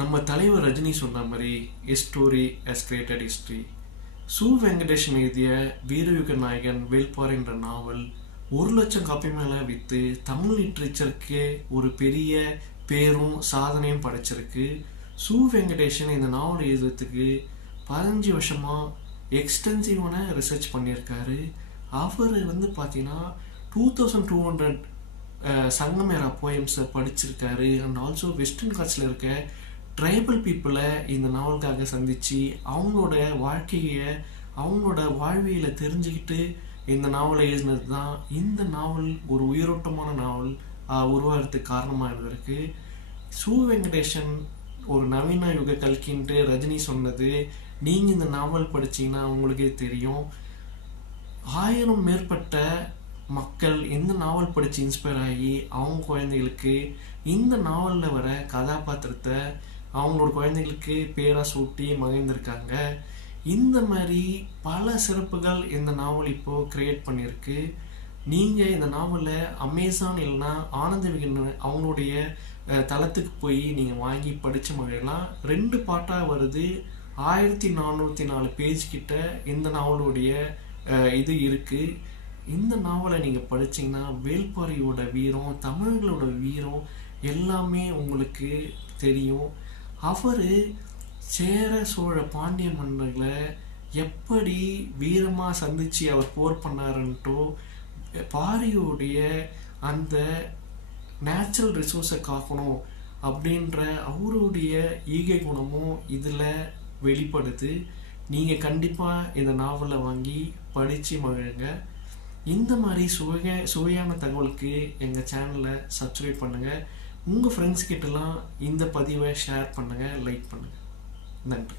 நம்ம தலைவர் ரஜினி சொன்ன மாதிரி எ ஸ்டோரி ஹஸ் கிரியேட்டட் ஹிஸ்ட்ரி. சு வெங்கடேஷன் எழுதிய வீரயுக நாயகன் வேள்பாரி என்ற நாவல் 1,00,000 காப்பி மேலே விற்று தமிழ் லிட்ரேச்சருக்கு ஒரு பெரிய பேரும் சாதனையும் படைச்சிருக்கு. சு வெங்கடேஷன் இந்த நாவல் எழுதுறதுக்கு 15 வருஷமாக எக்ஸ்டென்சிவான ரிசர்ச் பண்ணியிருக்காரு. அவர் பார்த்தீங்கன்னா 2200 சங்கமேரா போயம்ஸை படிச்சிருக்காரு. அண்ட் ஆல்சோ வெஸ்டர்ன் காட்ஸில் இருக்க ட்ரைபல் பீப்புளை இந்த நாவலுக்காக சந்தித்து அவங்களோட வாழ்க்கையை அவங்களோட வாழ்வியலை தெரிஞ்சுக்கிட்டு இந்த நாவலை எழுதினது தான் இந்த நாவல் ஒரு உயிரோட்டமான நாவல் உருவாகிறதுக்கு காரணமாக இருந்திருக்கு. சு வெங்கடேஷன் ஒரு நவீன யுக கல்கின்ட்டு ரஜினி சொன்னது நீங்கள் இந்த நாவல் படிச்சீங்கன்னா உங்களுக்கே தெரியும். 1000 மேற்பட்ட மக்கள் இந்த நாவல் படித்து இன்ஸ்பயர் ஆகி அவங்க குழந்தைகளுக்கு இந்த நாவலில் வர கதாபாத்திரத்தை அவங்களோட குழந்தைகளுக்கு பேராக சூட்டி மகிழ்ந்திருக்காங்க. இந்த மாதிரி பல சிறப்புகள் இந்த நாவல் இப்போது க்ரியேட் பண்ணியிருக்கு. நீங்கள் இந்த நாவலை அமேசான் இல்லைன்னா ஆனந்த விகடன் அவங்களுடைய தளத்துக்கு போய் நீங்கள் வாங்கி படித்து மகிழலாம். 2 பாட்டாக வருது. 1404 பேஜ் கிட்ட இந்த நாவலுடைய இது இருக்குது. இந்த நாவலை நீங்கள் படிச்சிங்கன்னா வேள்பாரியோட வீரம், தமிழர்களோட வீரம் எல்லாமே உங்களுக்கு தெரியும். அவர் சேர சோழ பாண்டிய மன்னர்களை எப்படி வீரமாக சந்தித்து அவர் போர் பண்ணாருன்ட்டோ, பாரியோடைய அந்த நேச்சுரல் ரிசோர்ஸை காக்கணும் அப்படின்ற அவருடைய ஈகை குணமும் இதில் வெளிப்படுது. நீங்கள் கண்டிப்பாக இந்த நாவலை வாங்கி படித்து மகிழுங்க. இந்த மாதிரி சுவையான தகவலுக்கு எங்கள் சேனலை சப்ஸ்கிரைப் பண்ணுங்கள். உங்கள் ஃப்ரெண்ட்ஸ் கிட்டலாம் இந்த பதிவை ஷேர் பண்ணுங்கள், லைக் பண்ணுங்கள். நன்றி.